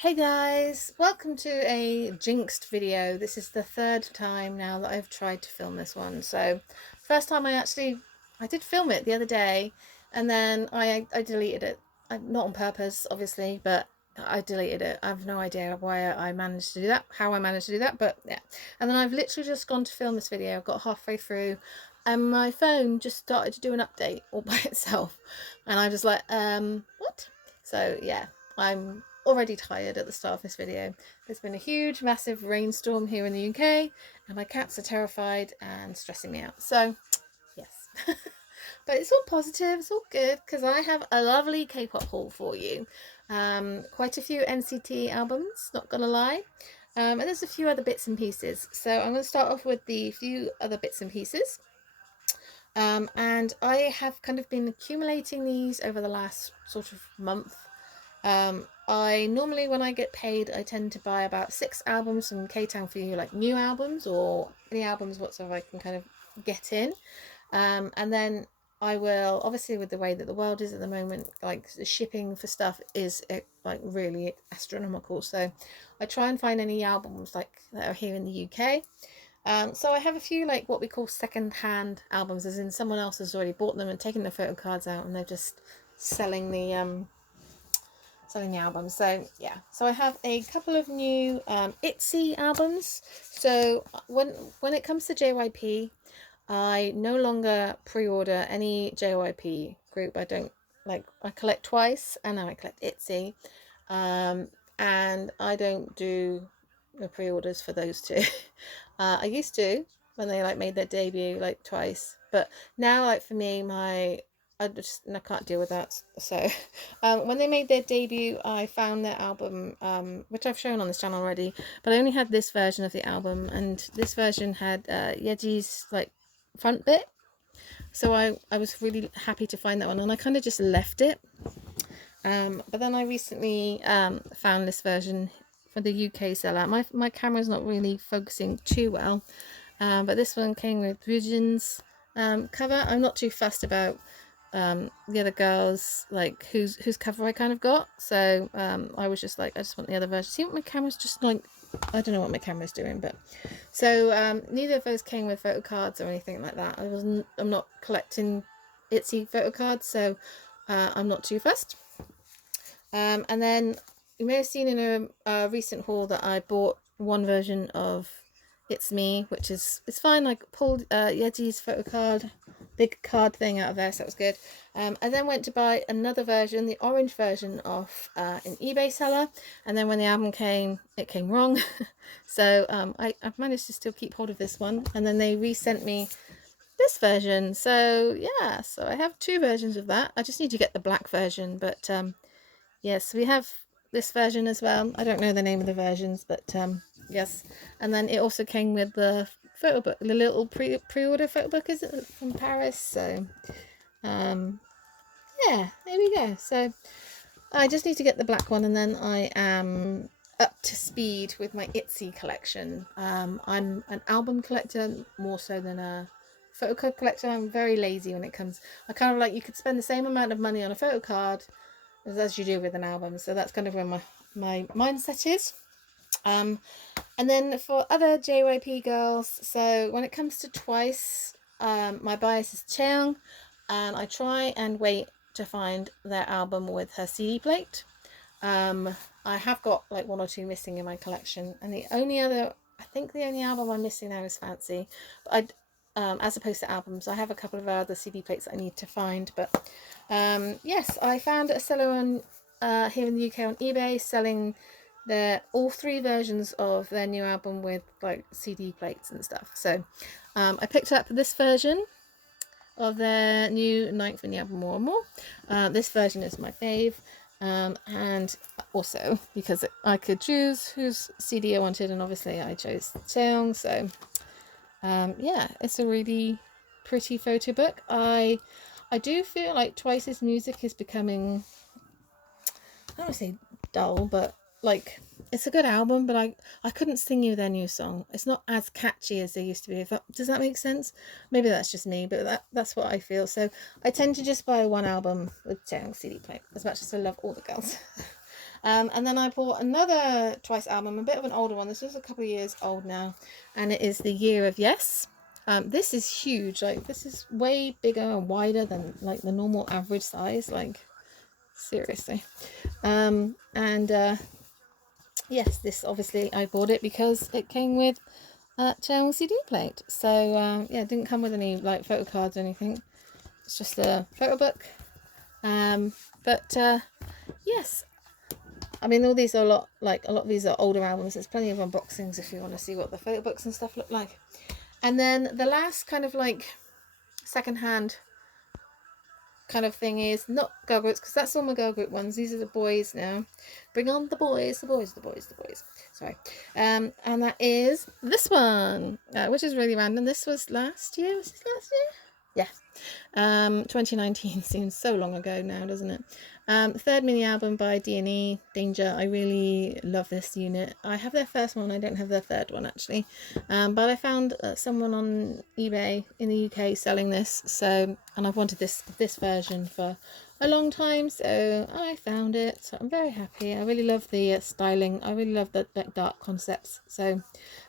Hey guys, welcome to a jinxed video. This is the third time now that I've tried to film this one. So first time I did film it the other day, and then I deleted it. Not on purpose obviously, but I deleted it. I have no idea why I managed to do that, how I managed to do that, but yeah. And then I've literally just gone to film this video. I got halfway through and my phone just started to do an update all by itself, and I was like, what? So yeah, I'm already tired at the start of this video. There's been a huge massive rainstorm here in the UK and my cats are terrified and stressing me out. So yes. But it's all positive, it's all good, because I have a lovely K-pop haul for you. Quite a few NCT albums, not gonna lie. And there's a few other bits and pieces. So I'm going to start off with the few other bits and pieces. And I have kind of been accumulating these over the last sort of month. I normally, when I get paid, I tend to buy about 6 albums from K-Town for you, like new albums or any albums whatsoever I can kind of get in. And then I will, obviously with the way that the world is at the moment, like the shipping for stuff is like really astronomical. So I try and find any albums like that are here in the UK. So I have a few like what we call second-hand albums, as in someone else has already bought them and taken the photo cards out, and they're just selling the albums. So yeah, so I have a couple of new ITZY albums. So when it comes to JYP, I no longer pre-order any JYP group. I don't like. I collect twice, and now I collect ITZY, and I don't do the pre-orders for those two. I used to when they like made their debut like twice, but now like for me, I can't deal with that. So when they made their debut, I found their album, which I've shown on this channel already, but I only had this version of the album, and this version had Yeji's like front bit. So I was really happy to find that one, and I kind of just left it. But then I recently found this version for the UK sellout. My camera's not really focusing too well, but this one came with Ryujin's cover. I'm not too fussed about the other girls, like whose cover I kind of got. So I was just like, I just want the other version. See what my camera's just like, I don't know what my camera's doing, but so neither of those came with photo cards or anything like that. I'm not collecting ITZY photo cards, so I'm not too fussed. And then you may have seen in a recent haul that I bought one version of It's Me, which is, it's fine. Like pulled Yeji's photo card, big card thing out of there, so that was good. I then went to buy another version, the orange version, off an eBay seller, and then when the album came, it came wrong. So I've managed to still keep hold of this one, and then they resent me this version. So yeah, so I have 2 versions of that. I just need to get the black version, but yes, we have this version as well. I don't know the name of the versions, but yes. And then it also came with the photo book, the little pre-order photo book, is it, from Paris? So yeah, there we go. So I just need to get the black one, and then I am up to speed with my ITZY collection. I'm an album collector more so than a photo card collector. I'm very lazy when it comes. I kind of like, you could spend the same amount of money on a photo card as you do with an album. So that's kind of where my mindset is. And then for other JYP girls, so when it comes to Twice, my bias is Cheong, and I try and wait to find their album with her CD plate. I have got like 1 or 2 missing in my collection, and the only album I'm missing now is Fancy. But as opposed to albums, I have a couple of other CD plates that I need to find. But yes, I found a seller on here in the UK on eBay selling all 3 versions of their new album with like CD plates and stuff. So I picked up this version of their new 9th mini album, More and More. This version is my fave, and also because I could choose whose CD I wanted, and obviously I chose Cheong. So yeah, it's a really pretty photo book. I do feel like Twice's music is becoming, I don't want to say dull, but like, it's a good album, but I couldn't sing you their new song. It's not as catchy as they used to be. Does that make sense? Maybe that's just me, but that's what I feel. So I tend to just buy one album with Cheong CD plate, as much as I love all the girls. And then I bought another Twice album, a bit of an older one. This is a couple of years old now, and it is The Year of Yes. This is huge. Like, this is way bigger and wider than like the normal average size. Like, seriously. And yes, this obviously I bought it because it came with a channel CD plate. So yeah, it didn't come with any like photo cards or anything. It's just a photo book. But yes, I mean, all these are a lot of these are older albums. There's plenty of unboxings if you want to see what the photo books and stuff look like. And then the last kind of like secondhand kind of thing is not girl groups, because that's all my girl group ones. These are the boys now. Bring on the boys, the boys, the boys, the boys. Sorry. And that is this one, which is really random. This was last year. Was this last year? Yeah. 2019 seems so long ago now, doesn't it? Third mini album by D&E, Danger. I really love this unit. I have their first one. I don't have their third one actually, but I found someone on eBay in the UK selling this. So, and I've wanted this version for a long time, so I found it. So I'm very happy. I really love the styling. I really love the dark concepts. So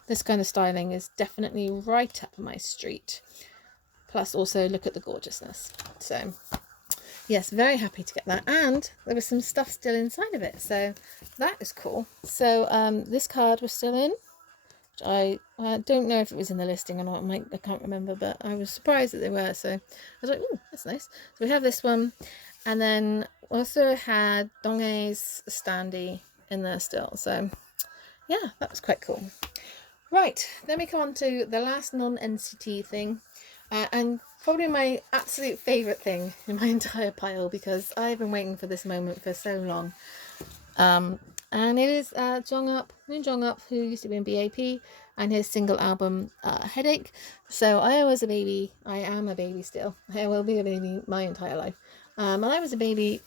this kind of styling is definitely right up my street. Plus also look at the gorgeousness. So yes, very happy to get that. And there was some stuff still inside of it, so that is cool. So this card was still in, which I don't know if it was in the listing or not. I can't remember, but I was surprised that they were. So I was like, oh, that's nice. So we have this one, and then also had Donghae's standee in there still. So yeah, that was quite cool. Right, then we come on to the last non-NCT thing. And probably my absolute favourite thing in my entire pile, because I've been waiting for this moment for so long. And it is Jongup, who used to be in BAP, and his single album Headache. So I was a baby. I am a baby still. I will be a baby my entire life. And I was a baby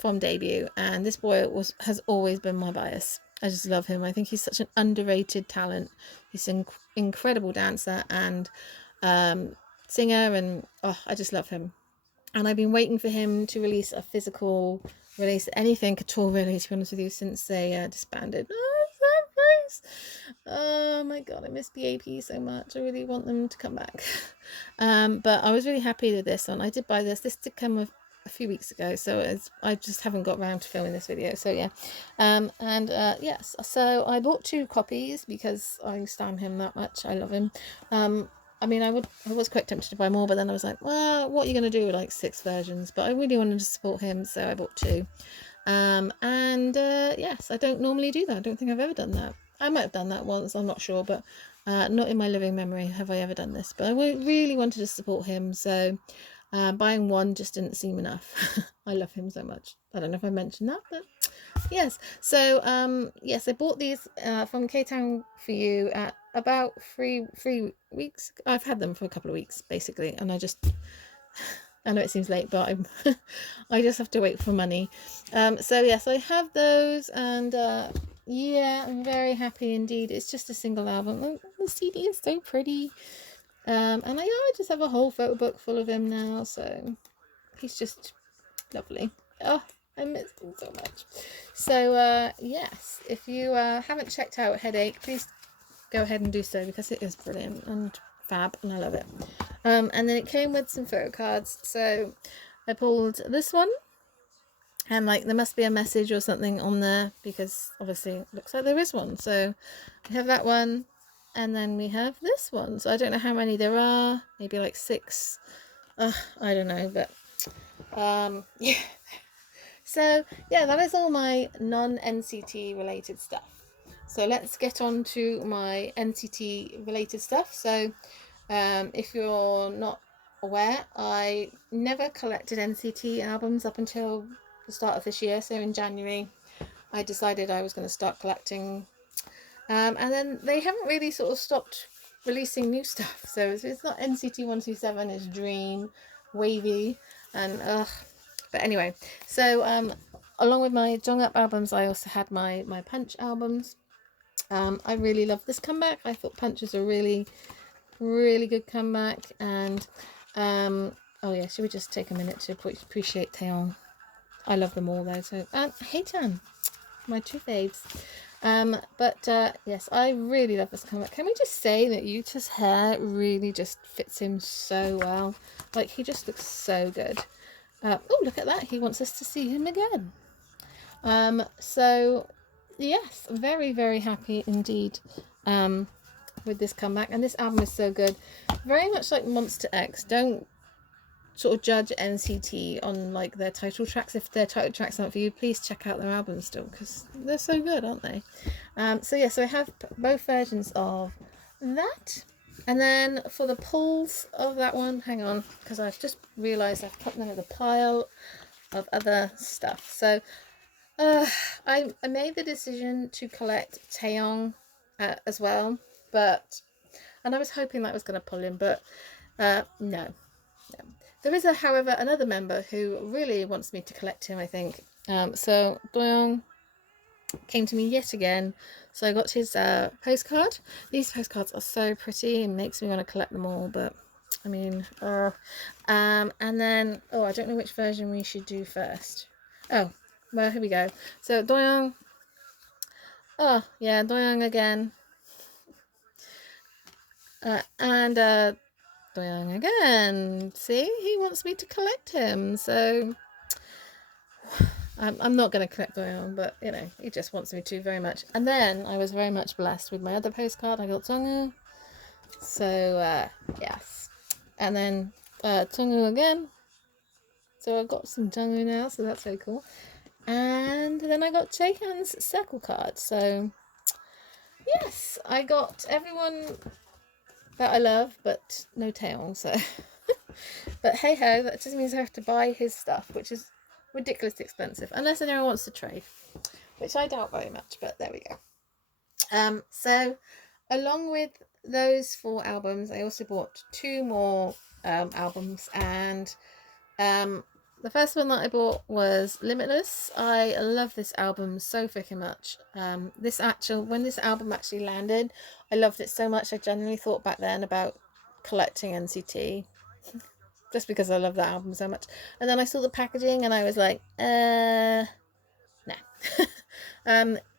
from debut, and this boy has always been my bias. I just love him. I think he's such an underrated talent. He's an incredible dancer and singer, and oh, I just love him. And I've been waiting for him to release a physical release, anything at all really, to be honest with you, since they disbanded. Oh, that face! Oh my god, I miss BAP so much. I really want them to come back. But I was really happy with this one. I did buy this. This did come with a few weeks ago, so I just haven't got around to filming this video. So yeah, yes, so I bought 2 copies because I stan him that much. I love him. I mean, I was quite tempted to buy more, but then I was like, well, what are you going to do with like 6 versions? But I really wanted to support him, so I bought 2. Yes, I don't normally do that. I don't think I've ever done that. I might have done that once, I'm not sure, but not in my living memory have I ever done this. But I really wanted to support him, so buying 1 just didn't seem enough. I love him so much. I don't know if I mentioned that, but yes. So yes, I bought these from K-Town for you at about 3 weeks. I've had them for a couple of weeks basically, and I know it seems late, but I'm I just have to wait for money. So yes, I have those, and yeah, I'm very happy indeed. It's just a single album. The CD is so pretty. And I just have a whole photo book full of him now, so he's just lovely. Oh, I miss him so much. So yes, if you haven't checked out Headache, please go ahead and do so, because it is brilliant and fab, and I love it. And then it came with some photo cards, so I pulled this one, and like there must be a message or something on there, because obviously it looks like there is one. So we have that one, and then we have this one. So I don't know how many there are, maybe like 6. I don't know, but yeah. So yeah, that is all my non-NCT related stuff. So let's get on to my NCT related stuff. So if you're not aware, I never collected NCT albums up until the start of this year. So in January, I decided I was going to start collecting. And then they haven't really sort of stopped releasing new stuff. So it's not NCT 127, it's Dream, Wavy, and but anyway, so along with my Jongup albums, I also had my Punch albums. I really love this comeback. I thought Punch was a really good comeback. And oh yeah, should we just take a minute to appreciate Taeyong? I love them all though. So Heitan, my two faves. Yes, I really love this comic. Can we just say that Yuta's hair really just fits him so well? Like, he just looks so good. Oh, look at that. He wants us to see him again. So yes, very, very happy indeed with this comeback. And this album is so good. Very much like Monster X. Don't sort of judge NCT on like their title tracks. If their title tracks aren't for you, please check out their albums still, because they're so good, aren't they? So I have both versions of that. And then for the pulls of that one, hang on, because I've just realised I've put them in the pile of other stuff. So I made the decision to collect Taeyong as well, and I was hoping that was going to pull in, but no. There is, however, another member who really wants me to collect him, I think. So Doyoung came to me yet again. So I got his postcard. These postcards are so pretty and makes me want to collect them all, but I mean, and then, I don't know which version we should do first. Oh, well, here we go. So Doyoung. Oh, yeah, Doyoung again. And Doyoung again. See, he wants me to collect him, so I'm not going to collect Doyoung, but you know, he just wants me to very much. And then I was very much blessed with my other postcard. I got Jongwoo, so yes, and then Jongwoo again. So I've got some Jongwoo now, so that's very cool. And then I got Jaehyun's circle card. So yes, I got everyone that I love, but no Taeyong. So, but hey ho, that just means I have to buy his stuff, which is ridiculously expensive, unless anyone wants to trade, which I doubt very much. But there we go. So along with those 4 albums, I also bought 2 more albums, and the first one that I bought was Limitless. I love this album so freaking much. When this album actually landed, I loved it so much. I genuinely thought back then about collecting NCT, just because I love that album so much. And then I saw the packaging and I was like, nah.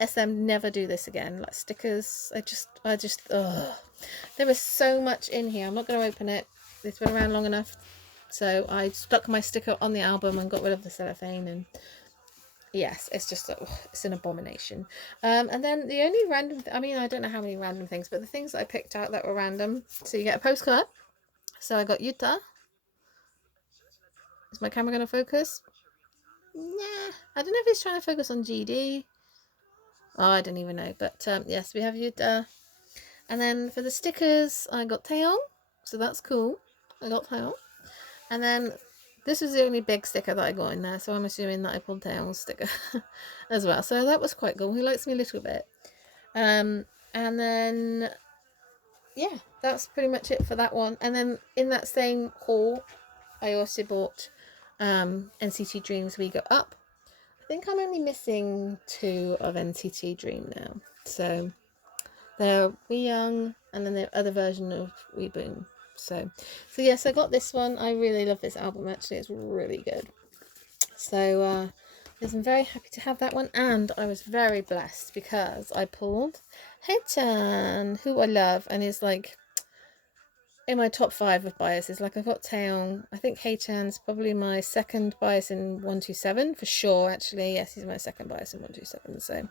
SM, never do this again. Like stickers, I just there was so much in here. I'm not going to open it. It's been around long enough. So I stuck my sticker on the album and got rid of the cellophane, and yes, it's just it's an abomination. And then the only random, I don't know how many random things, but the things that I picked out that were random. So you get a postcard. So I got Yuta. Is my camera going to focus? Nah, I don't know if it's trying to focus on GD. Oh, I don't even know. But yes, we have Yuta. And then for the stickers, I got Taeyong. So that's cool. I got Taeyong. And then this was the only big sticker that I got in there, so I'm assuming that I pulled Taeyong's sticker as well. So that was quite cool. He likes me a little bit. And then, yeah, that's pretty much it for that one. And then in that same haul, I also bought NCT Dream's We Go Up. I think I'm only missing 2 of NCT Dream now. So they're We Young, and then the other version of We Boom. So yes, I got this one. I really love this album, actually. It's really good. So yes, I'm very happy to have that one, and I was very blessed because I pulled Haechan, who I love and is like in my top 5 of biases. Like, I've got Taeyong. I think Haechan's probably my second bias in 127 for sure, actually. Yes, he's my second bias in 127. So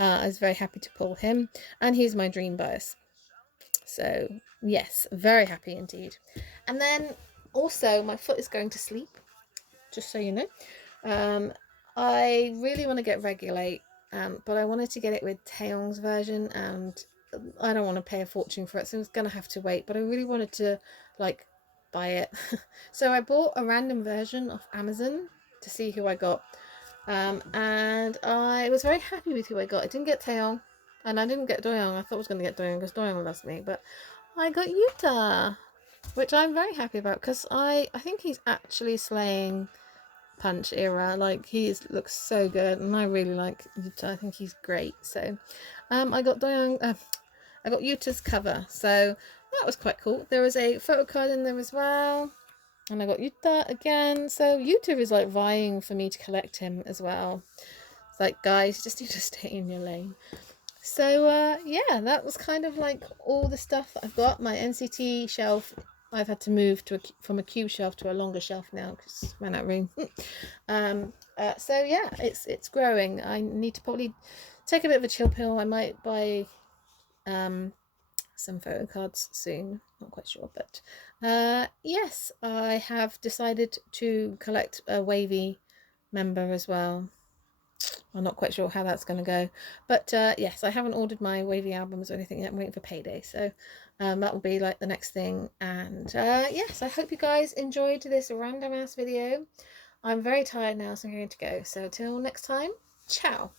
I was very happy to pull him, and he's my dream bias. So yes, very happy indeed. And then also my foot is going to sleep, just so you know. I really want to get Regulate, but I wanted to get it with Taeyong's version, and I don't want to pay a fortune for it, so I was going to have to wait, but I really wanted to like buy it. So I bought a random version off Amazon to see who I got, and I was very happy with who I got. I didn't get Taeyong, and I didn't get Doyoung. I thought I was going to get Doyoung because Doyoung loves me, but I got Yuta, which I'm very happy about, because I think he's actually slaying Punch era. Like, looks so good, and I really like Yuta. I think he's great. So I got Doyoung. I got Yuta's cover, so that was quite cool. There was a photo card in there as well. And I got Yuta again. So Yuta is like vying for me to collect him as well. It's like, guys, you just need to stay in your lane. So yeah, that was kind of like all the stuff that I've got. My NCT shelf, I've had to move to from a cube shelf to a longer shelf now because ran out of room. So yeah, it's growing. I need to probably take a bit of a chill pill. I might buy some photo cards soon. Not quite sure, but yes, I have decided to collect a wavy member as well. I'm not quite sure how that's going to go, but yes, I haven't ordered my wavy albums or anything yet. I'm waiting for payday, so that will be like the next thing. And yes, I hope you guys enjoyed this random ass video. I'm very tired now, so I'm going to go. So till next time, ciao.